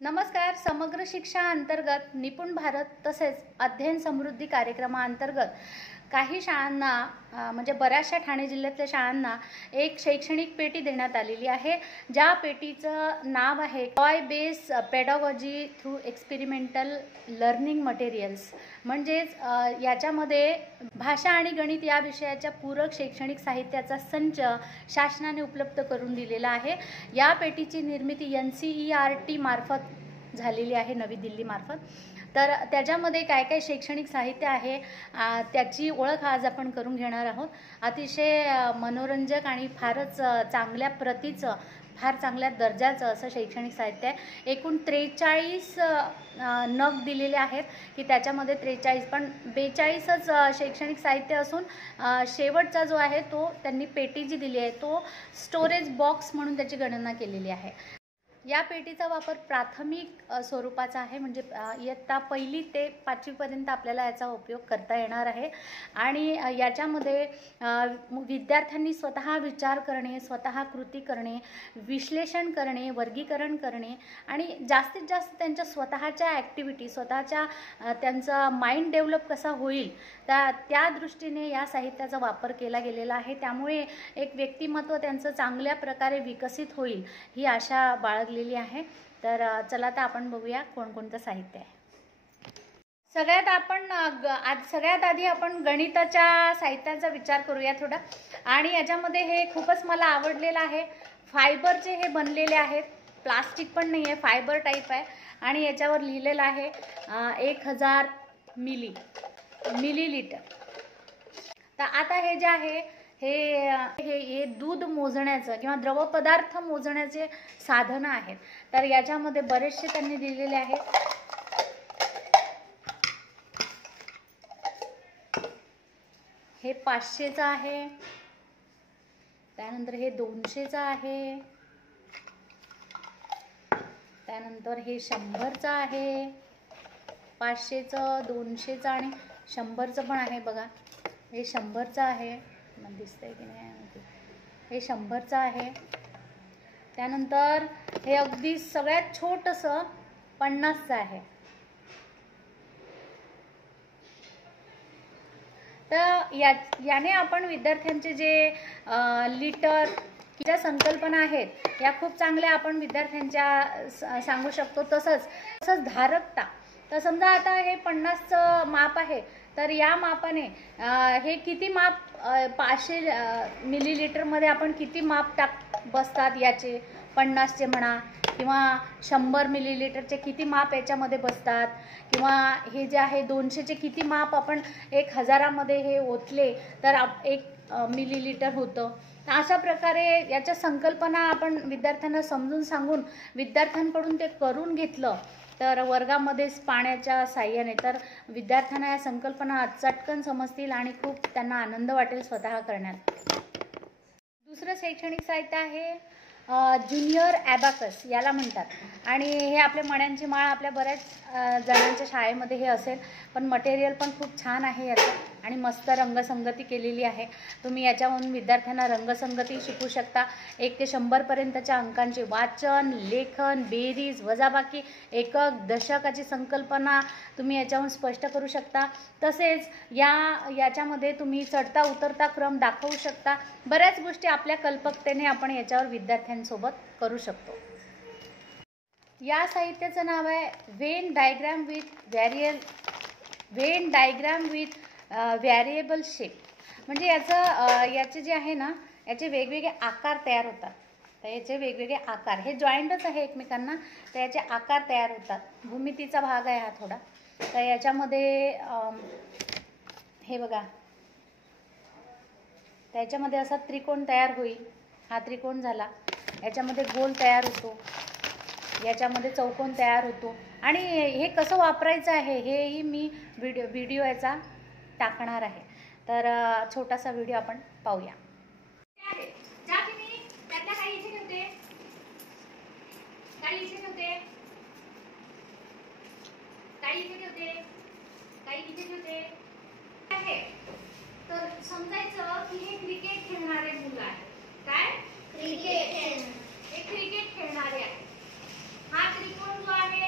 नमस्कार. समग्र शिक्षा अंतर्गत निपुण भारत तसेच अध्ययन समृद्धी कार्यक्रमाअंतर्गत काही शाळांना म्हणजे बऱ्याचशा ठाणे जिल्ह्यातल्या शाळांना एक शैक्षणिक पेटी देण्यात आलेली आहे. ज्या पेटीचं नाव आहे toy base pedagogy through experimental learning materials. म्हणजेच याच्यामध्ये भाषा आणि गणित या विषयाच्या पूरक शैक्षणिक साहित्याचा संच शासनाने उपलब्ध करून दिलेला आहे. या पेटीची निर्मिती NCERT मार्फत झालेली आहे, नवी दिल्ली मार्फत. तर त्याच्यामध्ये काय काय शैक्षणिक साहित्य आहे त्याची ओळख आज आपण करून घेणार आहोत. अतिशय मनोरंजक आणि फारच चांगल्या प्रतीचं, फार चांगल्या दर्जाचं असं शैक्षणिक साहित्य आहे. एकूण 43 नग दिलेले आहेत की त्याच्यामध्ये 43 पण 42च शैक्षणिक साहित्य असून शेवटचा जो आहे तो त्यांनी पेटी जी दिली आहे तो स्टोरेज बॉक्स म्हणून त्याची गणना केलेली आहे. या पेटीचा वापर प्राथमिक स्वरूपाचा आहे, म्हणजे इयत्ता 1ली ते 5वी पर्यंत आपल्याला याचा उपयोग करता येणार आहे. आणि याच्यामध्ये विद्यार्थ्यांनी स्वतः विचार करणे, स्वतः कृती करणे, विश्लेषण करणे, वर्गीकरण करणे आणि जास्तीत जास्त त्यांच्या स्वतःच्या ॲक्टिव्हिटी, स्वतःच्या त्यांचा माइंड डेव्हलप कसा होईल त्या दृष्टीने या साहित्याचा वापर केला गेलेला आहे. त्यामुळे एक व्यक्तिमत्व त्यांचं चांगल्या प्रकारे विकसित होईल ही आशा बाळगलेली आहे. तर चला आता आपण बघूया कोणकोणतं साहित्य आहे. सगळ्यात आधी आपण गणिताच्या साहित्याचा विचार करूया थोडा. आणि याच्यामध्ये हे खूपच मला आवडलेलं आहे. फायबरचे हे बनलेले आहेत, प्लास्टिक पण नाही आहे, फायबर टाईप आहे. आणि याच्यावर लिहिलेलं आहे 1000 मिलीलीटर. तर आता हे जे आहे हे दूध मोजण्याचं किंवा द्रव पदार्थ मोजण्याचे साधनं आहेत. तर याच्यामध्ये बरेचसे त्यांनी दिलेले आहेत. हे 500चं आहे, त्यानंतर हे 200चं आहे, त्यानंतर हे 100चं आहे. 500चं, 200चं आणि 100चं पण आहे बघा. हे 100चं आहे, मला दिसतंय की नाही, हे 100चं आहे. त्यानंतर हे अगदी सगळ्यात छोटंसं 50चं आहे. तर याने आपण विद्यार्थ्यांचे जे लिटर ज्या संकल्पना आहेत या खूप चांगल्या आपण विद्यार्थ्यांच्या सांगू शकतो. तसंच धारकता. तर समजा आता हे 50चं माप आहे, तर या मापाने हे किती माप 500 मिलीलीटरमध्ये आपण किती माप बसतात याचे, 50चे म्हणा किंवा 100 मिलीलीटरचे किती माप याच्यामध्ये बसतात, किंवा हे जे आहे 200चे किती माप आपण 1000मध्ये हे ओतले तर 1 मिलीलीटर होतं. अशा प्रकारे याच्या संकल्पना आपण विद्यार्थ्यांना समजून सांगून विद्यार्थ्यांकडून ते करून घेतलं तर वर्गामध्येच पाण्याच्या साह्याने तर विद्यार्थ्यांना या संकल्पना चटकन समजतील आणि खूप त्यांना आनंद वाटेल स्वतः करण्यात. दुसरं शैक्षणिक साहित्य आहे ज्युनियर ॲबॅकस याला म्हणतात. आणि हे आपल्या मण्यांची माळ आपल्या बऱ्याच जणांच्या शाळेमध्ये हे असेल, पण मटेरियल पण खूप छान आहे याचं आणि मस्त रंगसंगती केलेली आहे. तुम्ही याच्यावरून विद्यार्थ्यांना रंगसंगती शिकू शकता. 1 ते 100 पर्यंतच्या अंकांचे वाचन, लेखन, बेरीज, वजाबाकी, एकक, दशकाची संकल्पना तुम्ही याच्यावरून स्पष्ट करू शकता. तसेच याच्यामध्ये तुम्ही चढता उतरता क्रम दाखवू शकता. बऱ्याच गोष्टी आपल्या कल्पकतेने आपण याच्यावर विद्यार्थ्यांसोबत करू शकतो. या साहित्याचं नाव आहे Venn diagram with variable shape. म्हणजे याचे जे आहे ना, याचे वेगवेगळे आकार तयार होतात. तर याचे वेगवेगळे आकार, हे जॉईंटच आहे एकमेकांना, तर याचे आकार तयार होतात. भूमितीचा भाग आहे हा थोडा. तर याच्यामध्ये हे बघा, त्याच्यामध्ये असा त्रिकोण तयार होईल. हा त्रिकोण झाला. याच्यामध्ये गोल तयार होतो, याच्यामध्ये चौकोन तयार होतो. आणि हे कसं वापरायचं आहे हेही मी व्हिडिओ याचा टाकणार आहे. तर छोटासा व्हिडिओ आपण पाहूया. तर समजायचं की हे क्रिकेट खेळणारे मुलं आहे. काय क्रिकेट? हे क्रिकेट खेळणारे आहे. हा त्रिकोण जो आहे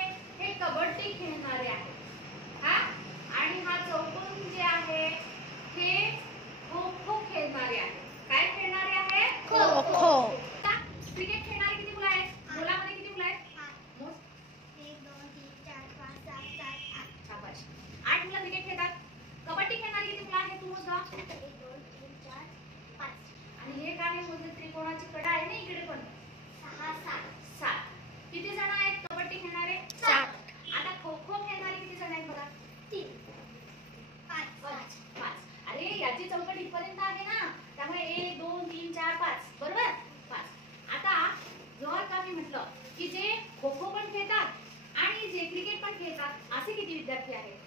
जे क्रिकेट पण खेळतात असे किती विद्यार्थी आहेत?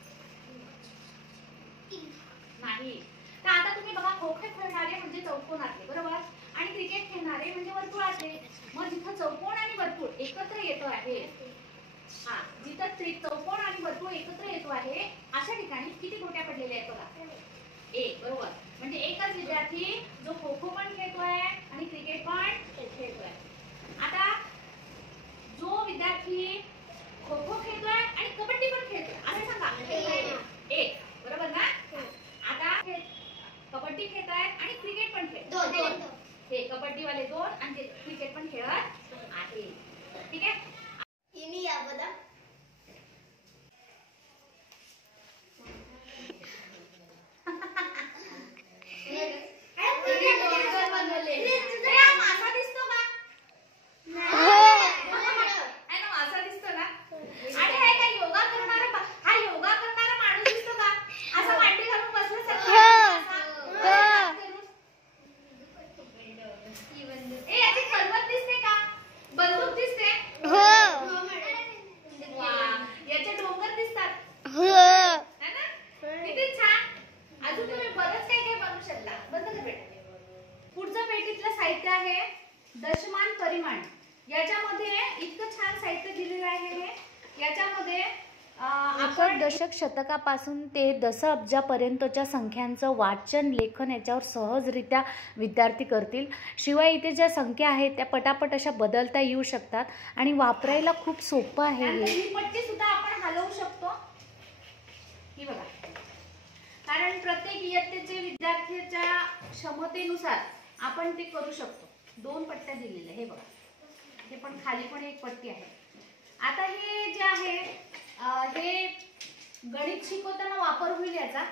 नाही. तर आता तुम्ही बघा, खो खो खेळणारे म्हणजे चौकोनातले, बरोबर, आणि क्रिकेट खेळणारे म्हणजे वर्तुळातले. मग जिथं चौकोन आणि वर्तुळ एकत्र येतो आहे, हा, जिथं चौकोन आणि वर्तुळ एकत्र येतो आहे अशा ठिकाणी किती गोट्या पडलेल्या आहेत बघा? एक, बरोबर. म्हणजे एकच विद्यार्थी जो खो खो पण खेळतोय आणि क्रिकेट पण खेळतोय. आता जो विद्यार्थी खो खो खेळतोय आणि कबड्डी पण खेळतोय असं सांगा, एक, बरोबर ना? आता कबड्डी खेळतायत आणि क्रिकेट पण खेळतात, हे कबड्डीवाले 2 आणि ते क्रिकेट पण खेळत आहे. ठीक आहे. मासा दिसतो का? मासा दिसतो ना? आणि हे काय योगा करणारा, हा योगा करणारा माणूस दिसतो का? असं मांडी घालून बसल्यासारखं. याची खलबत दिसते का? बंदूक दिसते? याचे डोंगर दिसतात, है ना? किती छान. अजून तुम्ही बरंच काही काही बनवू शकता. बंद कर बेटा. पुढचं पेटीतलं साहित्य आहे दशमान परिमाण. याच्यामध्ये इतकं छान साहित्य दिलेलं आहे. याच्यामध्ये आपण दशक शतकापासून ते दशअब्जापर्यंतच्या संख्यांचं वाचन लेखन याच्यावर सहजरित्या विद्यार्थी करतील. शिवाय इथे ज्या संख्या आहेत त्या पटापट अशा बदलता येऊ शकतात आणि वापरायला खूप सोपं आहे. ही पट्टी सुद्धा आपण हलवू शकतो, ही बघा, कारण प्रत्येक इयत्तेचे विद्यार्थ्याच्या क्षमतेनुसार आपण ते करू शकतो. 2 पट्ट्या दिलेल्या, हे बघा, हे पण खाली पण एक पट्टी आहे. आता हे जे आहे हे गणित शिकवताना वापर होईल याचा.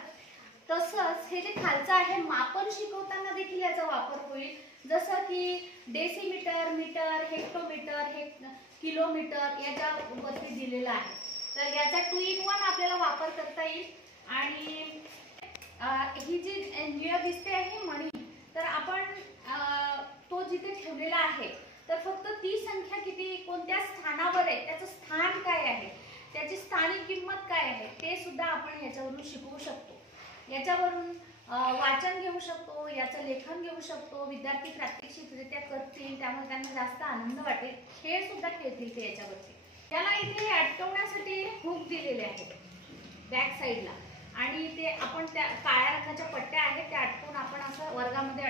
तसंच हे जे खालचं आहे मापन शिकवताना देखील याचा वापर होईल. जसं की डेसिमीटर, मीटर, हेक्टोमीटर, किलोमीटर याच्यावरती दिलेलं आहे. तर याचा 2 in 1 आपल्याला वापर करता येईल. आणि ही जी निळं दिसते आहे मणी, तर आपण तो जिथे ठेवलेला आहे तर फक्त ती संख्या किती कोणत्या स्थानावर आहे, त्याचं स्थान काय आहे, त्याची स्थानिक किंमत काय आहे ते सुद्धा आपण याच्यावरून शिकवू शकतो. याच्यावरून वाचन घेऊ शकतो, याचं लेखन घेऊ शकतो. विद्यार्थी प्रात्यक्षिकरित्या करतील, त्यामुळे त्यांना जास्त आनंद वाटेल. खेळ सुद्धा खेळतील ते याच्यावरती. त्याला इथे अटकवण्यासाठी हुक दिलेले आहेत बॅक साईडला, आणि ते आपण त्या काळ्या रंगाच्या पट्ट्या आहेत त्या अटकून आपण असं वर्गामध्ये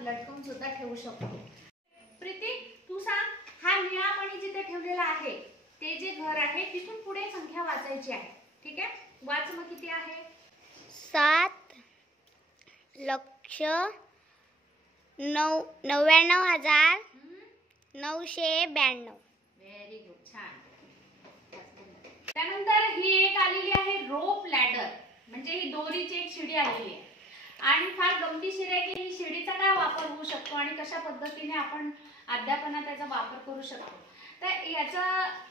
लटकून सुद्धा ठेवू शकतो. प्रीती, तू सांग, हा निळा मणी जिथे ठेवलेला आहे ते जे घर आहे तिथून पुढे संख्या वाचायची आहे. ठीक आहे, वाच मग. किती आहे? 7,99,992. व्हेरी गुड, छान. त्यानंतर ही एक आलेली आहे रोप लॅडर, म्हणजे ही दोरीची एक शिडी आलेली आहे. आणि फार गमतीशीर आहे की ही शिडीचा काय वापर होऊ शकतो आणि कशा पद्धतीने आपण अध्यापनात त्याचा वापर करू शकतो. तर याचा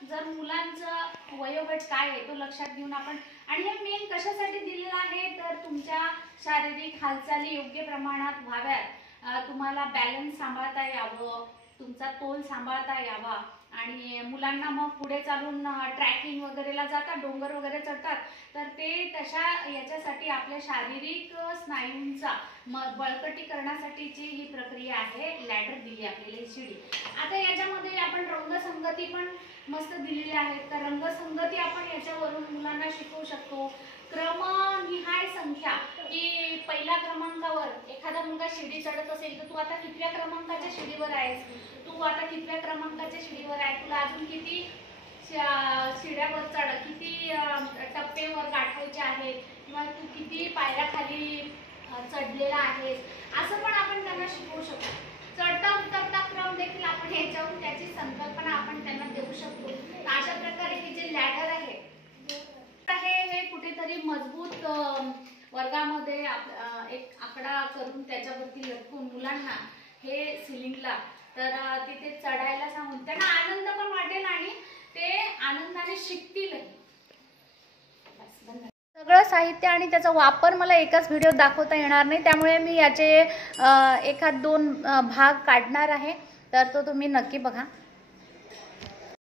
जर मुलांचा वयोगट काय आहे तो लक्षात घेऊन आपण, आणि हे मेन कशासाठी दिलेलं आहे तर तुमच्या शारीरिक हालचाली योग्य प्रमाणात व्हाव्यात, तुम्हाला बॅलन्स सांभाळता यावं, तुमचा तोल सांभाळता यावा. आणि मुलांना मग पुढे चालून ट्रॅकिंग वगैरेला जातात, डोंगर वगैरे चढतात, तर ते तशा याच्यासाठी आपल्या शारीरिक स्नायूंचा बळकटीकरणासाठीची ही प्रक्रिया आहे. लॅडर दिली आपल्याला ही शिडी. आता याच्यामध्ये आपण रंगसंगती पण मस्त दिलेली आहे, तर रंगसंगती आपण याच्यावरून मुलांना शिकवू शकतो. क्रमनिहाय संख्या, की पहिल्या क्रमांकावर एखादा मुलगा शिडी चढत असेल तर तू आता कितव्या क्रमांकाच्या शिडीवर आहेस, तू आता कितव्या क्रमांकाच्या शिडीवर आहे, तुला अजून किती शिड्यावर किती टप्पेवर गाठायचे आहेत, किंवा तू किती पायऱ्या खाली चढलेला आहेस, असं पण आपण त्यांना शिकवू शकतो. चढता उतरता क्रम देखील आपण ह्याच्यावरून त्याची संकल्पना आपण त्यांना देऊ शकतो. तर अशा प्रकारे हे जे लॅडर आहे हे कुठेतरी मजबूत वर्गामध्ये एक आकडा करून त्याच्यावरती लटकून मुलांना हे सिलिंगला तर तिथे चढायला सांगून त्यांना आनंद पण वाटेल आणि ते आनंदाने शिकतीलही. सगळं साहित्य आणि त्याचा वापर मला एकाच व्हिडिओत दाखवता येणार नाही, त्यामुळे मी याचे 1-2 भाग काढणार आहे, तर तो तुम्ही नक्की बघा.